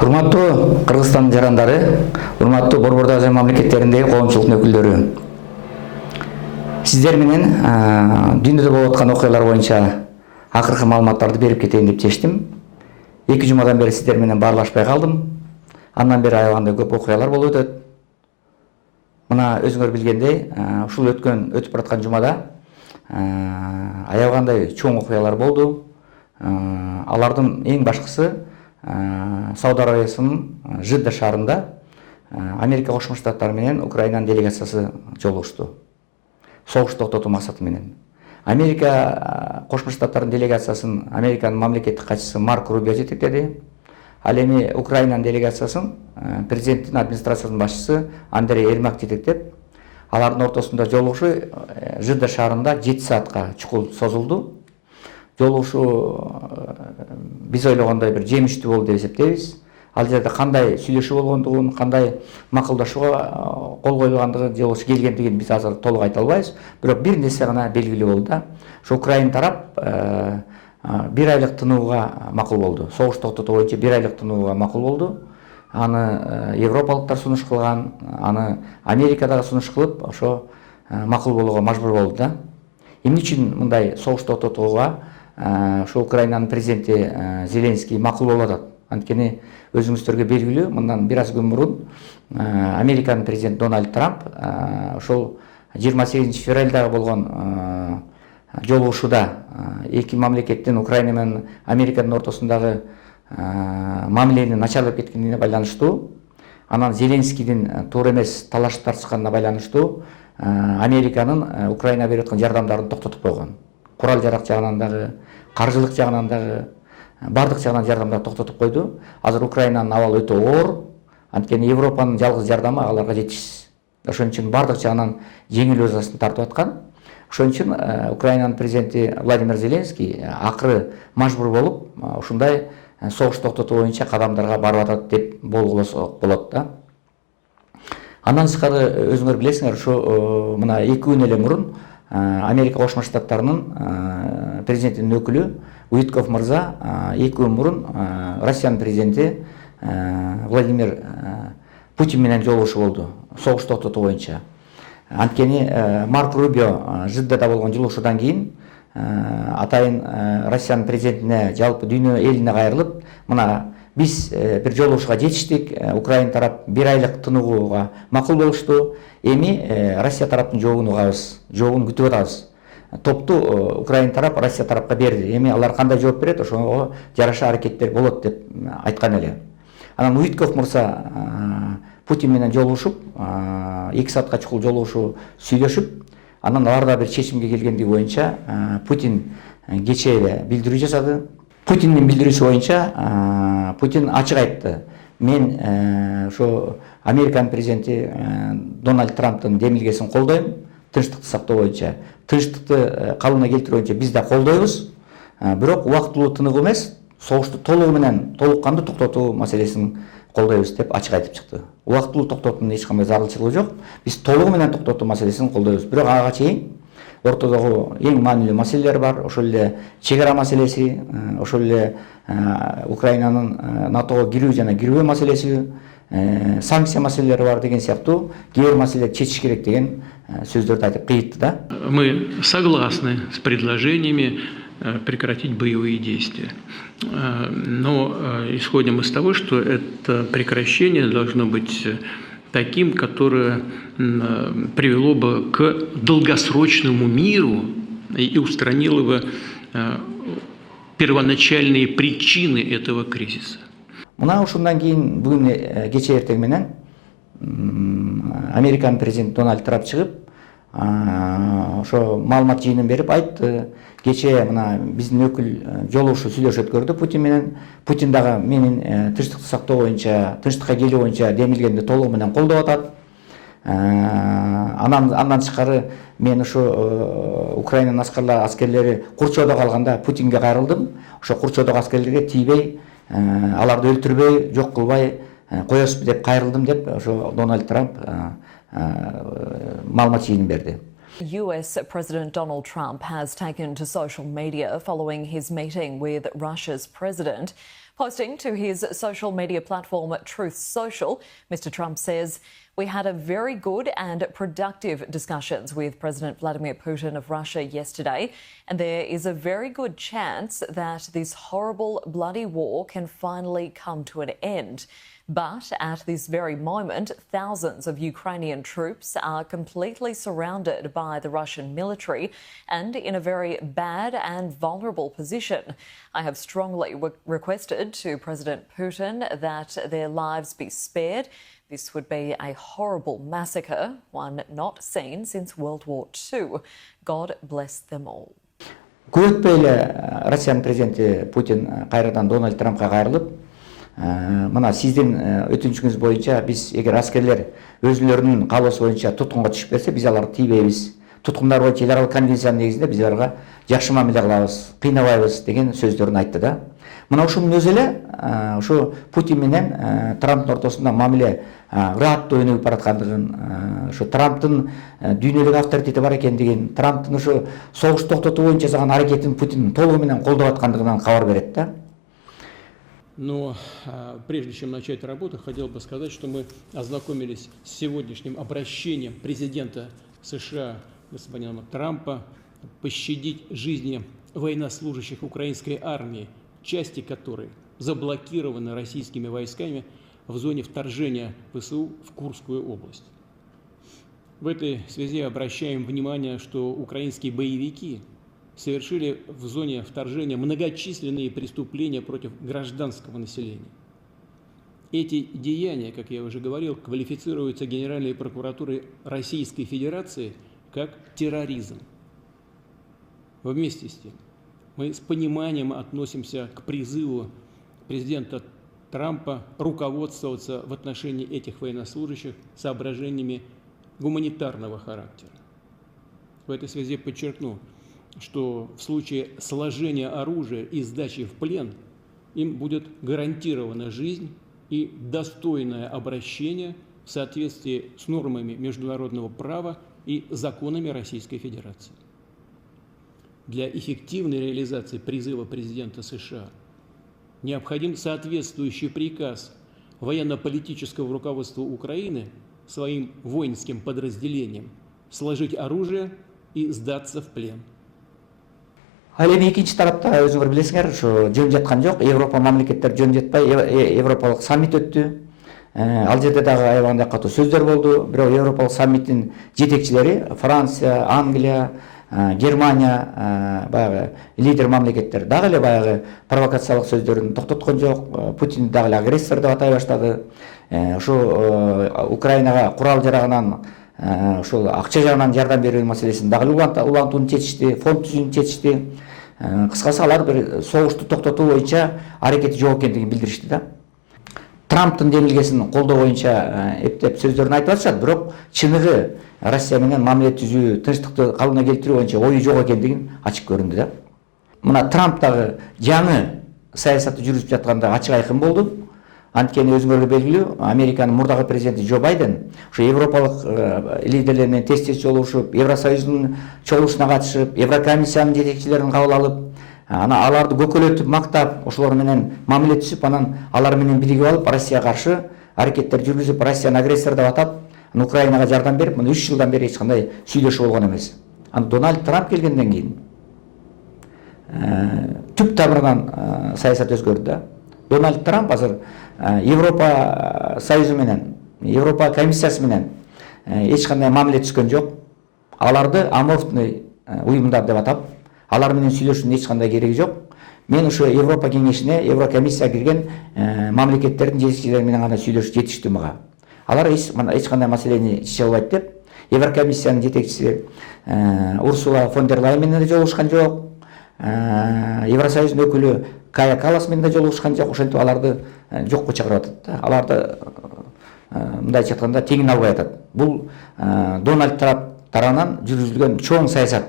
Урматтуу Кыргызстан жарандары, урматтуу Борбордук Азия мамлекеттериндеги коомчулуктун өкүлдөрү. Сиздер менен дүйнөдө болуп аткан окуялар боюнча акыркы маалыматтарды берип кетейин деп чечтим. 2 жумадан бери сиздер менен баарлашпай калдым. Андан бери аябагандай көп окуялар болуп өтөт. Мына өзүңөр билгендей, ушул өтүп бараткан жумада аябагандай чоң окуялар болду. Алардын эң башкысы Сауд Арабиясынын Жидда шаарында Америка Кошмо Штаттары менен Украинанын делегациясы жолугушту. Согуш токтотуу максаты менен. Америка Кошмо Штаттарынын делегациясын Американын мамлекеттик катчысы Марко Рубио жетектеди. Ал эми Украинанын делегациясын президенттин администрациясынын башчысы Андрей Ермак жетектеп, алардын ортосунда жолугушуу Жидда шаарында 7 саатка чукул созулду. Жолугушуу биз ойлогондой бир жемиштүү болду деп эсептейбиз. Ал жерде кандай сүйлөшүү болгондугун, кандай макулдашууга кол коюлгандыгы, же болбосо келгендигин биз азыр толук айта албайбыз. Бирок бир нерсе гана белгилүү болду да. Ошо Украина тарап 1 айлык тынууга макул болду. Согуш токтотуу боюнча 1 айлык тынууга макул болду. Аны европалыктар сунуш кылган, аны Америка дагы сунуш кылып, ошо макул болууга мажбур болду да. Эмне үчүн мындай согуш токтотууга ошо Украинанын президенти Зеленский макул болуп атат? Анткени өзүңүздөргө белгилүү, мындан бир аз күн мурун Американын президенти Дональд Трамп ошол 28 февралдагы болгон жолугушууда эки мамлекеттин Украина менен Американын ортосундагы мамиленин начарлап кеткенине байланыштуу, анан Зеленскийдин туура эмес талаш тартышканына байланыштуу Американын Украинага берип аткан жардамдарын токтотуп койгон. Курал жарак жагынан дагы, каржылык жагынан дагы, бардык жагынан жардамдарды токтотуп койду. Азыр Украинанын абалы өтө оор. Анткени Европанын жалгыз жардамы аларга жетишсиз. Ошон үчүн бардык жагынан жеңил жазасын тартып аткан. Ошон үчүн Украинанын президенти Владимир Зеленский акыры мажбур болуп, ушундай согуш токтотуу боюнча кадамдарга барып атат деп болгулосок болот да. Андан тышкары өзүңөр билесиңер, ушу мына 2 күн эле мурун Америка Кошмо Штаттарынын президентинин өкүлү Уитков мырза 2 күн мурун Россиянын президенти Владимир Путин менен жолугушуу болду согуш токтотуу боюнча. Анткени Марко Рубио Жиддада болгон жолугушуудан кийин атайын Россиянын президентине, жалпы дүйнө элине кайрылып, мына биз бир жолугушууга жетиштик, Украина тарап 1 айлык тынууга макул болушту. Эми Россия тараптын жообун угабыз, жообун күтүп атабыз. Топту Украина тарап Россия тарапка берди. Эми алар кандай жооп берет, ошого жараша аракеттер болот деп айткан эле. Анан Уитков мырза Путин менен жолугушуп, 2 саатка чукул жолугушуу сүйлөшүп, анан алар да бир чечимге келгендиги боюнча Путин кечээ эле билдирүү жасады. Путиндин билдирүүсү боюнча Путин ачык айтты. Мен ошо Американын президенти Дональд Трамптын демилгесин колдойм, тынчтыкты сактоо боюнча. Тынчтыкты калыбына келтирүү боюнча биз да колдойбуз. Бирок убактылуу тыныгуу эмес, согушту толугу менен толук кандуу токтотуу маселесин колдойбуз деп ачык айтып чыкты. Убактылуу токтотуунун эч кандай зарылчылыгы жок. Биз толугу менен токтотуу маселесин колдойбуз. Бирок ага чейин ортодогу эң маанилүү маселелер бар. Ошол эле чек ара маселеси, ошол эле Украинанын НАТОго кирүү жана кирбөө маселеси, санкция маселелери бар деген сыяктуу кээ бир маселелерди чечиш керек деген сөздөрдү айтып кыйытты да. Мы согласны с предложениями прекратить боевые действия. Но исходим из того, что это прекращение должно быть таким, которое привело бы к долгосрочному миру и устранило бы первоначальные причины этого кризиса. Мына ушундан кийин бүгүн кечээ эртең менен Американын президенти Дональд Трамп чыгып, ошо маалымат жыйынын берип айтты. Кечээ мына биздин өкүл жолугушуу сүйлөшүп өткөрдү Путин менен. Путин дагы менин тынчтыкты сактоо боюнча, тынчтыкка келүү боюнча демилгемди толугу менен колдоп атат. Андан тышкары мен ушу Украинанын аскерлери Курчоодо калганда Путинге кайрылдым. Ошо Курчоодогу аскерлерге тийбей, аларды өлтүрбөй, жок кылбай коесузбу деп кайрылдым деп ошо Дональд Трамп маалымат жыйынын берди. US President Donald Trump has taken to social media following his meeting with Russia's president. Posting to his social media platform Truth Social, Mr. Trump says, "We had a very good and productive discussions with President Vladimir Putin of Russia yesterday, and there is a very good chance that this horrible, bloody war can finally come to an end. But at this very moment, thousands of Ukrainian troops are completely surrounded by the Russian military and in a very bad and vulnerable position. I have strongly requested to President Putin that their lives be spared. This would be a horrible massacre, one not seen since World War II. God bless them all." Көп өтпейлі Россияның президенті Путин қайрадан Дональд Трампқа қайрылып, мына сізден өтінішіңіз бойынша біз егер әскерлер өзлерінің қалауысы бойынша тұтқынға түсіп берсе, біз аларды тибейміз. Тұтқындар бойынша еларалық конвенцияның негізінде біз оларға жақсы мамиле қыламыз, қинамайбыз деген сөздерін айтты да. Мына ушунун өзү ушу Путин менен Трамптын ортосунда мамиле ыраттуу өнүгүп бараткандыгын, ушу Трамптын дүйнөлүк авторитети бар экендигин, Трамптын ушу согуш токтотуу боюнча жасаган аракетин Путин толугу менен колдоп аткандыгынан кабар берет да. Но прежде чем начать работу, хотел бы сказать, что мы ознакомились с сегодняшним обращением президента США господина Трампа пощадить жизни военнослужащих украинской армии, части которой заблокированы российскими войсками в зоне вторжения ВСУ в Курскую область. В этой связи обращаем внимание, что украинские боевики совершили в зоне вторжения многочисленные преступления против гражданского населения. Эти деяния, как я уже говорил, квалифицируются Генеральной прокуратурой Российской Федерации как терроризм. Вместе с тем, мы с пониманием относимся к призыву президента Трампа руководствоваться в отношении этих военнослужащих соображениями гуманитарного характера. В этой связи подчеркну, что в случае сложения оружия и сдачи в плен им будет гарантирована жизнь и достойное обращение в соответствии с нормами международного права и законами Российской Федерации. Для эффективной реализации призыва президента США необходим соответствующий приказ военно-политического руководства Украины своим воинским подразделениям сложить оружие и сдаться в плен. Ал эми экинчи тарапта өзүңөр билесиңер, ушу жөн жаткан жок. Европа мамлекеттери жөн жатпай, Европалык саммит өттү. Ал жерде дагы аябагандай катуу сөздөр болду. Бирок Европалык саммиттин жетекчилери Франция, Англия, Германия баягы лидер мамлекеттер дагы эле баягы провокациялык сөздөрүн токтоткон жок. Путин дагы эле агрессор деп атай баштады. Ушу Украинага курал жарагынан, ушул акча жагынан жардам берүү маселесин дагы улантууну чечишти, фонд түзүүнү чечишти. Кыскасы алар бир согушту токтотуу боюнча аракети жок экендигин билдиришти да. Трамптын демилгесин колдоо боюнча эптеп сөздөрүн айтып атышат, бирок чыныгы Россия менен мамиле түзүү, тынчтыкты калыбына келтирүү боюнча ою жок экендигин ачык көрүндү да. Мына Трамп дагы жаңы саясатты жүргүзүп жатканда ачык айкын болду. Анткени өзүңөргө белгилүү, Американын мурдагы президенти Джо Байден ушу европалык лидерлер менен тез-тез жолугушуп, Евросоюздун чогулушуна катышып, Еврокомиссиянын жетекчилерин кабыл алып, ана аларды көкөлөтүп, мактап, ошолор менен мамиле түзүп, анан алар менен биригип алып, Россияга каршы аракеттер жүргүзүп, Россияны агрессор деп атап, Украинага жардам берип, мына 3 жылдан бери эч кандай сүйлөшүү болгон эмес. Аны Дональд Трамп келгенден кийин түп тамырынан саясат өзгөрдү да. Дональд Трамп азыр Европа Союзу менен, Европа комиссиясы менен эч кандай мамиле түзгөн жок. Аларды аморфный уюмдар деп атап, алар менен сүйлөшүүнүн эч кандай кереги жок. Мен ушу Европа кеңешине, Еврокомиссияга кирген мамлекеттердин жетекчилери менен гана сүйлөшүп жетиштим мага. Алар эч кандай маселени чече албайт деп, Еврокомиссиянын жетекчиси Урсула фон дер Лайен менен жолугушкан жок. Евросоюздун өкүлү Кая Каллас менен жолугушкан жок. Ошентип аларды жокко чыгарып атат. Аларды мындайча айтканда теңин албай атат. Бул Дональд Трамп тарабынан жүргүзүлгөн чоң саясат.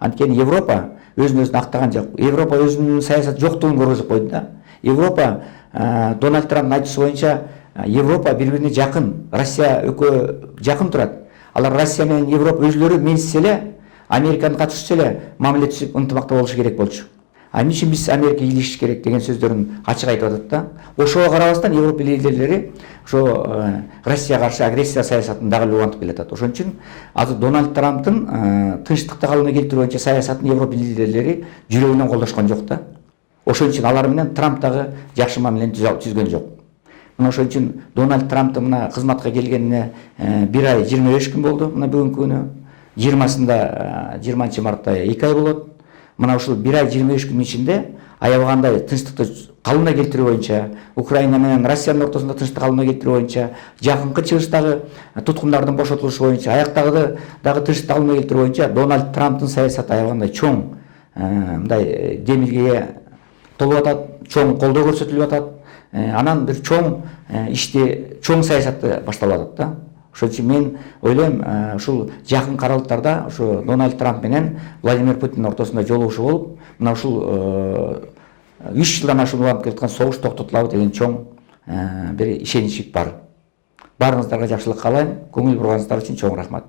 Анткени Европа өзүн актаган жок. Европа өзүнүн саясат жоктугун көргөзүп койду да. Европа Дональд Трамптын айтуусу боюнча Европа бири-бирине жакын, Россия экөө жакын турат. Алар Россия менен Европа өзлөрү менсиз эле Американы катышчу эле мамиле түзүп ынтымакта болушу керек болчу. Эмне үчүн биз Америкага илишиш керек деген сөздөрүн ачык айтып атат да. Ошого карабастан Европа лидерлери ошо Россияга каршы агрессия саясатын дагы улантып келатат. Ошон үчүн азыр Дональд Трамптын тынчтыкты калыбына келтирүү боюнча саясатын Европа лидерлери жүрөгүнөн колдошкон жок да. Ошон үчүн алар менен Трамп дагы жакшы мамилени түзгөн жок. Мына ошон үчүн Дональд Трамптын мына кызматка келгенине 1 ай 25 күн болду. Мына бүгүнкү күнү 20 мартта 2 ай болот. Мына ушул 1 ай 25 күн ичинде аябагандай тынчтыкты калыбына келтирүү боюнча, Украина менен Россиянын ортосунда тынчтык калыбына келтирүү боюнча, жакынкы чыгыштагы туткундардын бошотулушу боюнча, аяктагы дагы тынчтык калыбына келтирүү боюнча Дональд Трамптын саясаты аябагандай чоң мындай демилгеге толуп атат, чоң колдоо көрсөтүлүп атат. Анан бир чоң ишти, чоң саясатты башталып атат да. Ошон үчүн мен ойлойм, ушул жакын аралыктарда ушу Дональд Трамп менен Владимир Путиндин ортосунда жолугушуу болуп, мына ушул 3 жылдан ашуун уланып келаткан согуш токтотулабы деген чоң бир ишеничим бар. Баарыңыздарга жакшылык каалайм. Көңүл бурганыңыздар үчүн чоң рахмат.